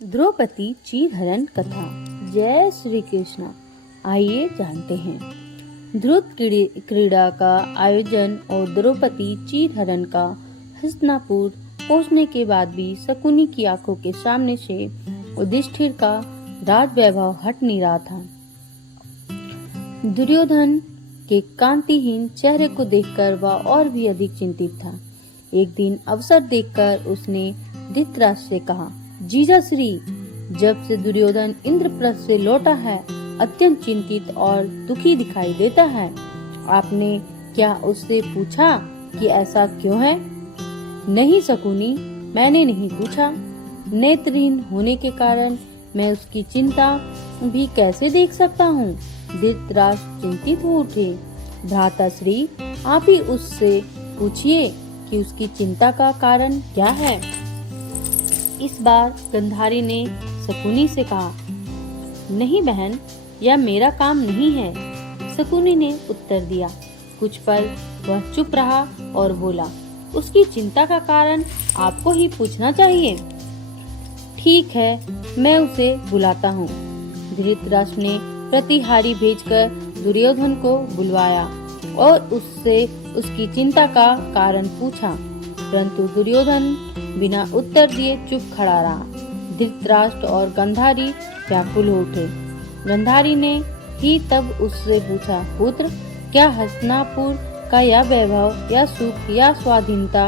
द्रौपदी चीरहरण कथा। जय श्री कृष्ण। आइए जानते हैं। ध्रुव क्रीड़ा का आयोजन और द्रौपदी चीरहरण का हस्तिनापुर पहुंचने के बाद भी शकुनी की आंखों के सामने से युधिष्ठिर का राज वैभव हट नहीं रहा था। दुर्योधन के कांतिहीन चेहरे को देखकर वह और भी अधिक चिंतित था। एक दिन अवसर देखकर उसने धृतराष्ट्र से कहा, जीजाश्री, जब से दुर्योधन इंद्रप्रस्थ से लौटा है अत्यंत चिंतित और दुखी दिखाई देता है। आपने क्या उससे पूछा कि ऐसा क्यों है? नहीं शकुनी, मैंने नहीं पूछा। नेत्रहीन होने के कारण मैं उसकी चिंता भी कैसे देख सकता हूँ? धृतराष्ट्र चिंतित हो उठे। भ्राताश्री, आप ही उससे पूछिए कि उसकी चिंता का कारण क्या है। इस बार गंधारी ने शकुनी से कहा, नहीं बहन, यह मेरा काम नहीं है। शकुनी ने उत्तर दिया। कुछ पल वह चुप रहा और बोला, उसकी चिंता का कारण आपको ही पूछना चाहिए। ठीक है, मैं उसे बुलाता हूँ। धृतराष्ट्र ने प्रतिहारी भेजकर दुर्योधन को बुलवाया और उससे उसकी चिंता का कारण पूछा, परंतु दुर्योधन बिना उत्तर दिए चुप खड़ा रहा। धृतराष्ट्र और गंधारी व्याकुल हो उठे। गंधारी ने ही तब उससे पूछा, पुत्र, क्या हस्तिनापुर का यह वैभव, यह सुख, यह स्वाधीनता,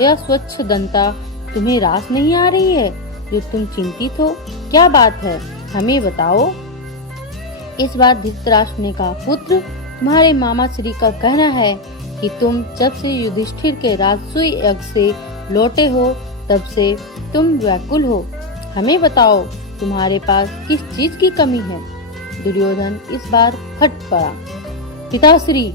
यह स्वच्छंदता तुम्हें रास नहीं आ रही है जो तुम चिंतित हो? क्या बात है, हमें बताओ। इस बार धृतराष्ट्र ने कहा, पुत्र, तुम्हारे मामा श्री का कहना है कि तुम जब से युधिष्ठिर के राजसूय यज्ञ से लौटे हो तब से तुम व्याकुल हो। हमें बताओ, तुम्हारे पास किस चीज की कमी है? दुर्योधन इस बार फट पड़ा। पिताश्री,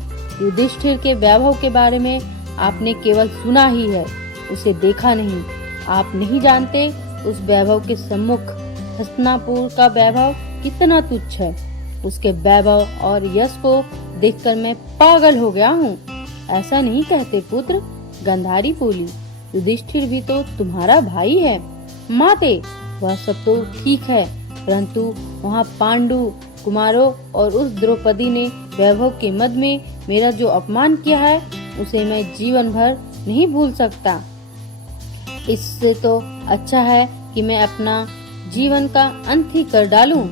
युधिष्ठिर के वैभव के बारे में आपने केवल सुना ही है, उसे देखा नहीं। आप नहीं जानते उस वैभव के सम्मुख हस्तिनापुर का वैभव कितना तुच्छ है। उसके वैभव और यश को देखकर मैं पागल हो गया हूँ। ऐसा नहीं कहते पुत्र, गंधारी बोली। युधिष्ठिर भी तो तुम्हारा भाई है। माते, वह सब तो ठीक है, परंतु वहाँ पांडु कुमारों और उस द्रौपदी ने वैभव के मद में मेरा जो अपमान किया है उसे मैं जीवन भर नहीं भूल सकता। इससे तो अच्छा है कि मैं अपना जीवन का अंत ही कर डालूं।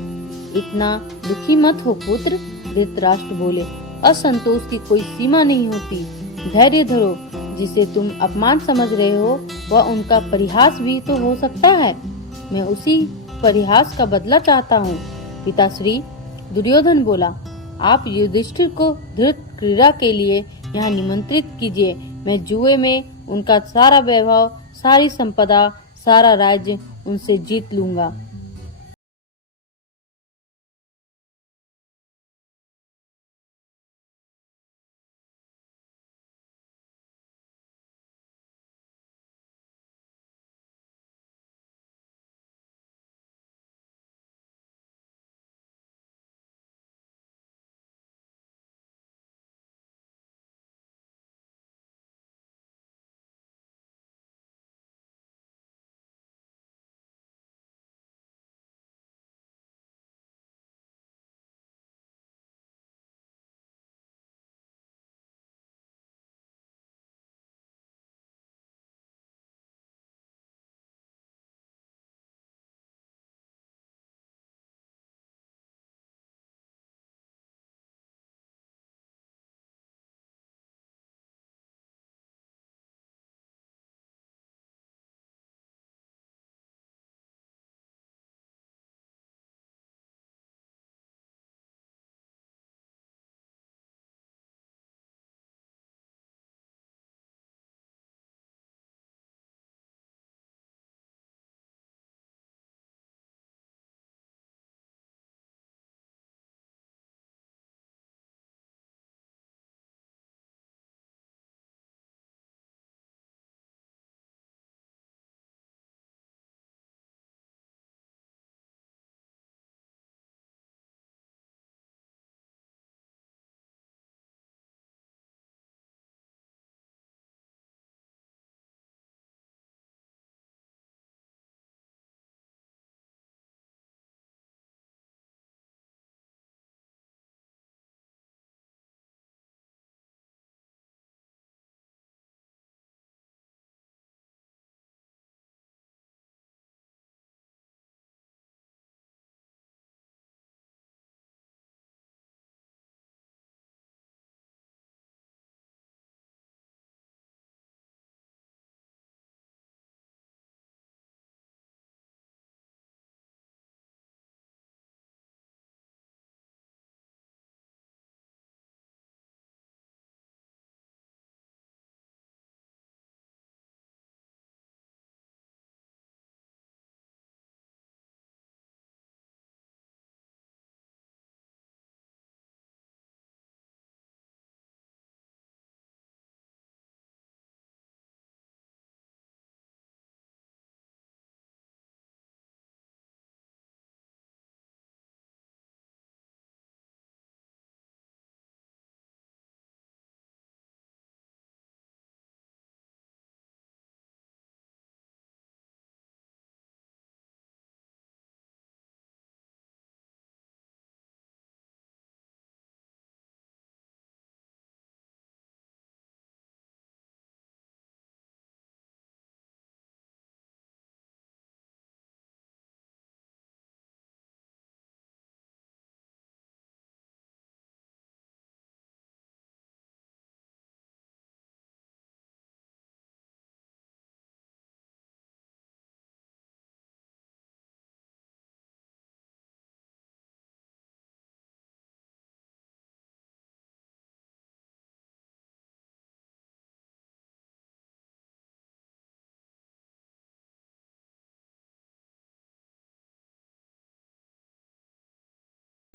इतना दुखी मत हो पुत्र, धृतराष्ट्र बोले। असंतोष की कोई सीमा नहीं होती। धैर्य धरो। जिसे तुम अपमान समझ रहे हो वह उनका परिहास भी तो हो सकता है। मैं उसी परिहास का बदला चाहता हूँ। पिताश्री, दुर्योधन बोला, आप युधिष्ठिर को धृत क्रीड़ा के लिए यहाँ निमंत्रित कीजिए। मैं जुए में उनका सारा वैभव, सारी संपदा, सारा राज्य उनसे जीत लूंगा।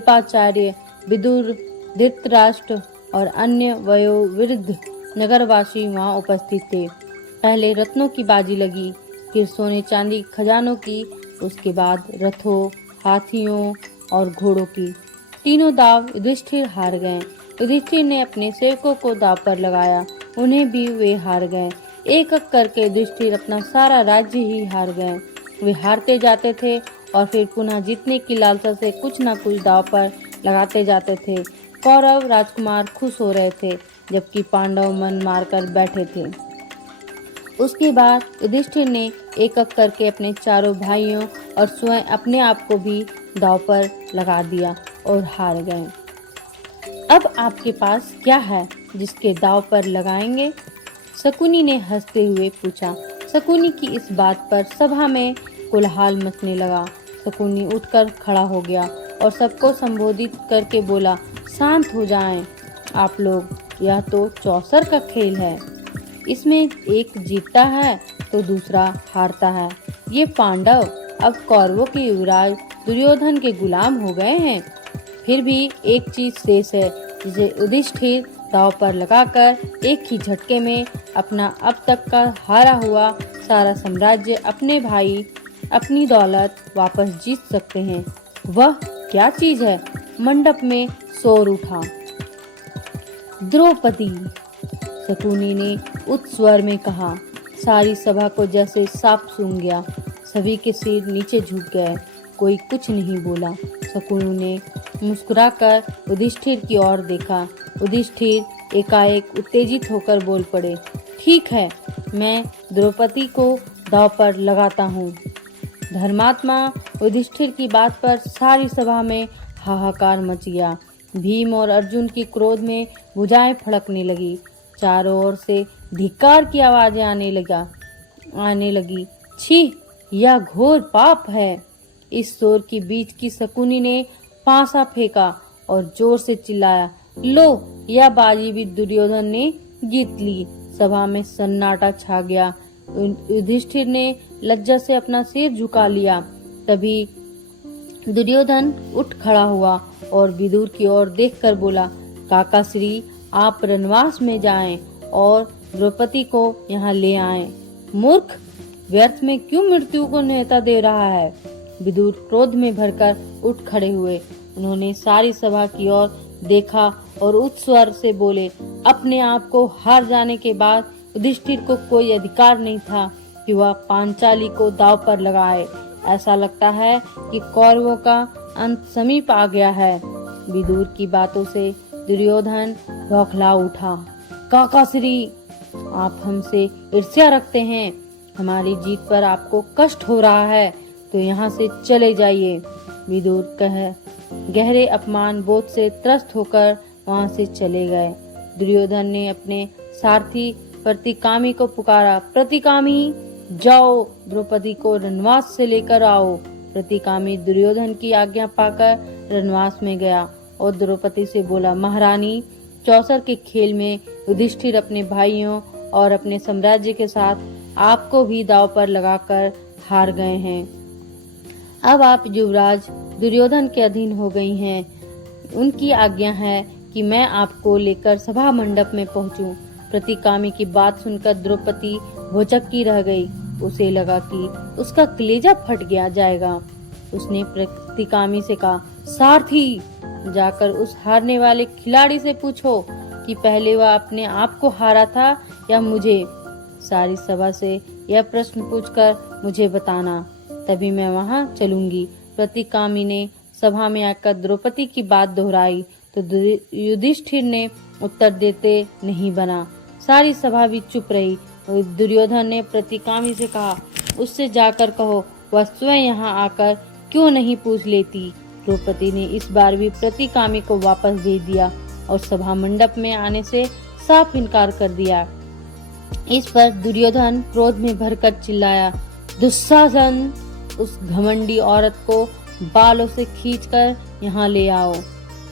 कृपाचार्य, विदुर, धृतराष्ट्र और अन्य वयोवृद्ध नगरवासी वहां उपस्थित थे। पहले रत्नों की बाजी लगी, फिर सोने चांदी खजानों की, उसके बाद रथों, हाथियों और घोड़ों की। तीनों दाव युधिष्ठिर हार गए। युधिष्ठिर ने अपने सेवकों को दाव पर लगाया, उन्हें भी वे हार गए। एक एक करके युधिष्ठिर अपना सारा राज्य ही हार गए। वे हारते जाते थे और फिर पुनः जीतने की लालसा से कुछ न कुछ दाव पर लगाते जाते थे। कौरव राजकुमार खुश हो रहे थे, जबकि पांडव मन मारकर बैठे थे। उसके बाद युधिष्ठिर ने एक एक करके अपने चारों भाइयों और स्वयं अपने आप को भी दांव पर लगा दिया और हार गए। अब आपके पास क्या है जिसके दांव पर लगाएंगे? शकुनी ने हंसते हुए पूछा। शकुनी की इस बात पर सभा में कोलाहल मचने लगा। शकुनी उठकर खड़ा हो गया और सबको संबोधित करके बोला, शांत हो जाएं आप लोग, यह तो चौसर का खेल है। इसमें एक जीतता है तो दूसरा हारता है। ये पांडव अब कौरवों के युवराज दुर्योधन के गुलाम हो गए हैं। फिर भी एक चीज शेष है, जिसे युधिष्ठिर दांव पर लगाकर एक ही झटके में अपना अब तक का हारा हुआ सारा साम्राज्य, अपने भाई, अपनी दौलत वापस जीत सकते हैं। वह क्या चीज है? मंडप में शोर उठा। द्रौपदी, शकुनी ने उच्च स्वर में कहा। सारी सभा को जैसे सांप सूंघ गया। सभी के सिर नीचे झुक गए, कोई कुछ नहीं बोला। शकुनी ने मुस्कुराकर युधिष्ठिर की ओर देखा। युधिष्ठिर एकाएक उत्तेजित होकर बोल पड़े, ठीक है, मैं द्रौपदी को दांव पर लगाता हूँ। धर्मात्मा युधिष्ठिर की बात पर सारी सभा में हाहाकार मच गया। भीम और अर्जुन की क्रोध में भुजाएं फड़कने लगी। चारों ओर से धिक्कार की आवाजें आने लगी। छी, यह घोर पाप है। इस शोर के बीच की शकुनी ने पासा फेंका और जोर से चिल्लाया, लो, यह बाजी भी दुर्योधन ने जीत ली। सभा में सन्नाटा छा गया। युधिष्ठिर ने लज्जा से अपना सिर झुका लिया। तभी दुर्योधन उठ खड़ा हुआ और विदुर की ओर देखकर बोला, काका श्री, आप रणवास में जाएं और द्रौपदी को यहाँ ले आएं। मूर्ख, व्यर्थ में क्यों मृत्यु को न्योता दे रहा है? विदुर क्रोध में भरकर उठ खड़े हुए। उन्होंने सारी सभा की ओर देखा और उच्च स्वर से बोले, अपने आप को हार जाने के बाद युधिष्ठिर को कोई अधिकार नहीं था कि वह पांचाली को दांव पर लगाए। ऐसा लगता है कि कौरवों का अंत समीप आ गया है। विदुर की बातों से दुर्योधन बौखला उठा। काका श्री, आप हमसे ईर्ष्या रखते हैं। हमारी जीत पर आपको कष्ट हो रहा है तो यहाँ से चले जाइए। विदुर गहरे अपमान बोध से त्रस्त होकर वहाँ से चले गए। दुर्योधन ने अपने सारथी प्रतिकामी को पुकारा, प्रतिकामी, जाओ द्रौपदी को रणवास से लेकर आओ। प्रतिकामी दुर्योधन की आज्ञा पाकर रणवास में गया और द्रौपदी से बोला, महारानी, चौसर के खेल में युधिष्ठिर अपने भाइयों और अपने साम्राज्य के साथ आपको भी दांव पर लगाकर हार गए हैं। अब आप युवराज दुर्योधन के अधीन हो गई हैं। उनकी आज्ञा है कि मैं आपको लेकर सभा मंडप में पहुंचूं। प्रतिकामी की बात सुनकर द्रौपदी भौचक्की रह गई। उसे लगा कि उसका कलेजा फट गया जाएगा। उसने प्रतिकामी से कहा, सारथी, जाकर उस हारने वाले खिलाड़ी से पूछो कि पहले वह अपने आप को हारा था या मुझे। सारी सभा से यह प्रश्न पूछकर मुझे बताना, तभी मैं वहां चलूंगी। प्रतिकामी ने सभा में आकर द्रौपदी की बात दोहराई तो युधिष्ठिर ने उत्तर देते नहीं बना। सारी सभा भी चुप रही। दुर्योधन ने प्रतिकामी से कहा, उससे जाकर कहो वह स्वयं यहाँ आकर क्यों नहीं पूछ लेती। द्रौपदी ने इस बार भी प्रतिकामी को वापस भेज दिया और सभा मंडप में आने से साफ इनकार कर दिया। इस पर दुर्योधन क्रोध में भरकर चिल्लाया, दुशासन, उस घमंडी औरत को बालों से खींचकर यहाँ ले आओ।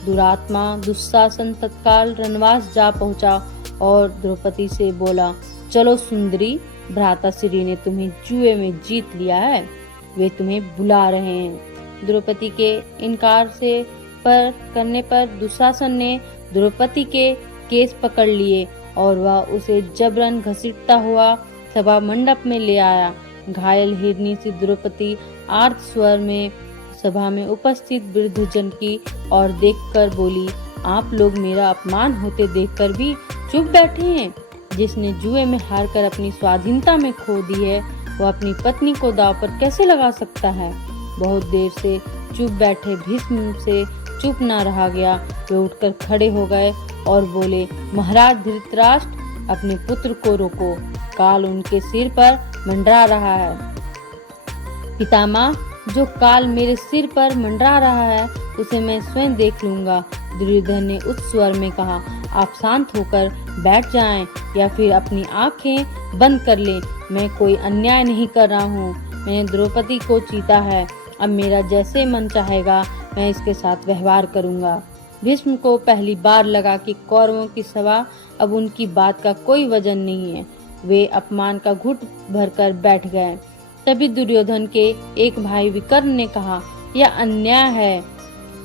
दुरात्मा दुशासन तत्काल रणवास जा पहुंचा और द्रौपदी से बोला, चलो सुंदरी, भ्राता श्री ने तुम्हें जुए में जीत लिया है, वे तुम्हें बुला रहे हैं। द्रौपदी के इनकार से करने पर दुशासन ने द्रौपदी के केस पकड़ लिए और वह उसे जबरन घसीटता हुआ सभा मंडप में ले आया। घायल हिरनी सी द्रौपदी आर्त स्वर में सभा में उपस्थित वृद्धजन की ओर देखकर बोली, आप लोग मेरा अपमान होते देखकर भी चुप बैठे हैं। जिसने जुए में हारकर अपनी स्वाधीनता में खो दी है, वह अपनी पत्नी को दांव पर कैसे लगा सकता है। बहुत देर से चुप बैठे भीष्म से चुप न रहा गया। वे उठकर खड़े हो गए और बोले, महाराज धृतराष्ट्र, अपने पुत्र को रोको, काल उनके सिर पर मंडरा रहा है। पितामह, जो काल मेरे सिर पर मंडरा रहा है उसे मैं स्वयं देख लूंगा। दुर्योधन ने उच्च स्वर में कहा, आप शांत होकर बैठ जाएं या फिर अपनी आंखें बंद कर लें। मैं कोई अन्याय नहीं कर रहा हूँ। मैंने द्रौपदी को जीता है। अब मेरा जैसे मन चाहेगा मैं इसके साथ व्यवहार करूंगा। भीष्म को पहली बार लगा कि कौरवों की सभा अब उनकी बात का कोई वजन नहीं है। वे अपमान का घुट भरकर बैठ गए। तभी दुर्योधन के एक भाई विकर्ण ने कहा, यह अन्याय है।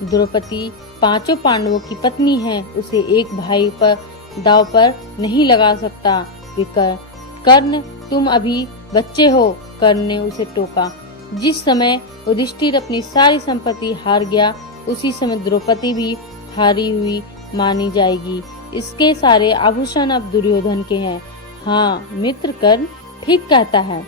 द्रौपदी पांचों पांडवों की पत्नी है, उसे एक भाई पर दांव पर नहीं लगा सकता। कर्ण, तुम अभी बच्चे हो, कर्ण ने उसे टोका। जिस समय युधिष्ठिर अपनी सारी संपत्ति हार गया, उसी समय द्रौपदी भी हारी हुई मानी जाएगी। इसके सारे आभूषण अब दुर्योधन के हैं। हाँ मित्र, कर्ण ठीक कहता है।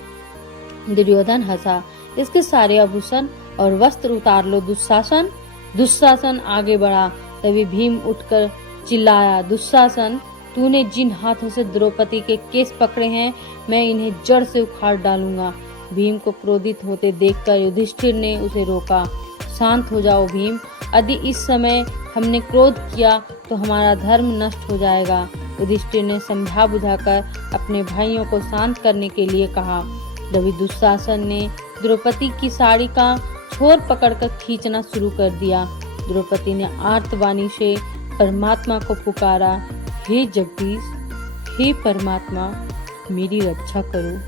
दुर्योधन हंसा। इसके सारे आभूषण और वस्त्र उतार लो दुशासन। दुशासन आगे बढ़ा। तभी भीम उठकर चिल्लाया, दुशासन, तूने जिन हाथों से द्रौपदी के केस पकड़े हैं, मैं इन्हें जड़ से उखाड़ डालूंगा। भीम को क्रोधित होते देखकर युधिष्ठिर ने उसे रोका। शांत हो जाओ भीम, यदि इस समय हमने क्रोध किया तो हमारा धर्म नष्ट हो जाएगा। युधिष्ठिर ने समझा बुझाकर अपने भाइयों को शांत करने के लिए कहा। तभी दुशासन ने द्रौपदी की साड़ी का छोर पकड़कर खींचना शुरू कर दिया। द्रौपदी ने आर्तवाणी से परमात्मा को पुकारा, हे जगदीश, हे परमात्मा, मेरी रक्षा करो।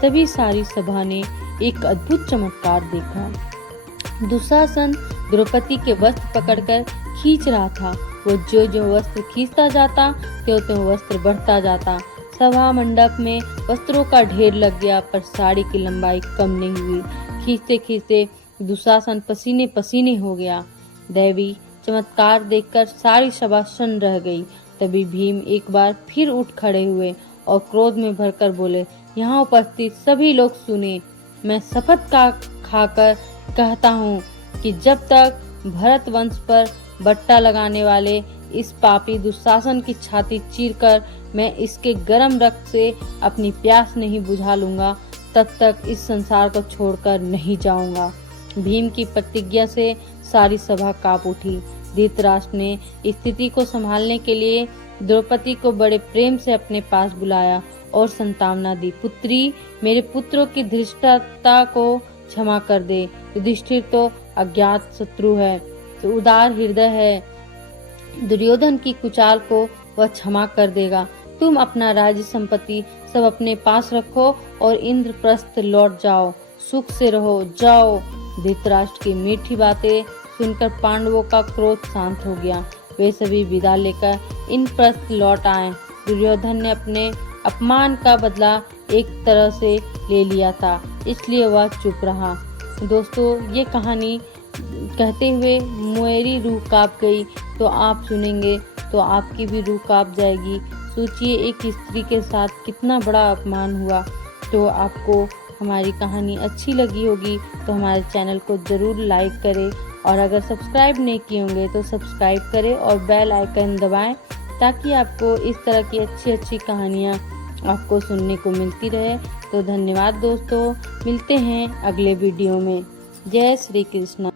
तभी सारी सभा ने एक अद्भुत चमत्कार देखा। दुशासन द्रौपदी के वस्त्र पकड़कर खींच रहा था। वो जो वस्त्र खींचता जाता त्यों वस्त्र बढ़ता जाता। सभा मंडप में वस्त्रों का ढेर लग गया, पर साड़ी की लंबाई कम नहीं हुई। खींचते खींचते दुशासन पसीने पसीने हो गया। दैवी चमत्कार देखकर सारी सभा सन्न रह गई। तभी भीम एक बार फिर उठ खड़े हुए और क्रोध में भरकर बोले, यहाँ उपस्थित सभी लोग सुने, मैं शपथ का खाकर कहता हूँ कि जब तक भरत वंश पर बट्टा लगाने वाले इस पापी दुशासन की छाती चीरकर मैं इसके गर्म रक्त से अपनी प्यास नहीं बुझा लूंगा, तब तक इस संसार को छोड़कर नहीं जाऊंगा। भीम की प्रतिज्ञा से सारी सभा कांप उठी। धृतराष्ट्र ने स्थिति को संभालने के लिए द्रौपदी को बड़े प्रेम से अपने पास बुलाया और सांत्वना दी। पुत्री, मेरे पुत्रों की धृष्टता को क्षमा कर दे। युधिष्ठिर तो अज्ञात शत्रु है, तो उदार हृदय है। दुर्योधन की कुचाल को वह क्षमा कर देगा। तुम अपना राज्य संपत्ति सब अपने पास रखो और इंद्रप्रस्थ लौट जाओ, सुख से रहो, जाओ। धृतराष्ट्र की मीठी बातें सुनकर पांडवों का क्रोध शांत हो गया। वे सभी विदा लेकर इंद्रप्रस्थ लौट आए। दुर्योधन ने अपने अपमान का बदला एक तरह से ले लिया था, इसलिए वह चुप रहा। दोस्तों, ये कहानी कहते हुए मेरी रूह कांप गई, तो आप सुनेंगे तो आपकी भी रूह कांप जाएगी। सोचिए, एक स्त्री के साथ कितना बड़ा अपमान हुआ। तो आपको हमारी कहानी अच्छी लगी होगी तो हमारे चैनल को ज़रूर लाइक करें, और अगर सब्सक्राइब नहीं किए होंगे तो सब्सक्राइब करें और बेल आइकन दबाएं, ताकि आपको इस तरह की अच्छी अच्छी कहानियाँ आपको सुनने को मिलती रहे। तो धन्यवाद दोस्तों, मिलते हैं अगले वीडियो में। जय श्री कृष्ण।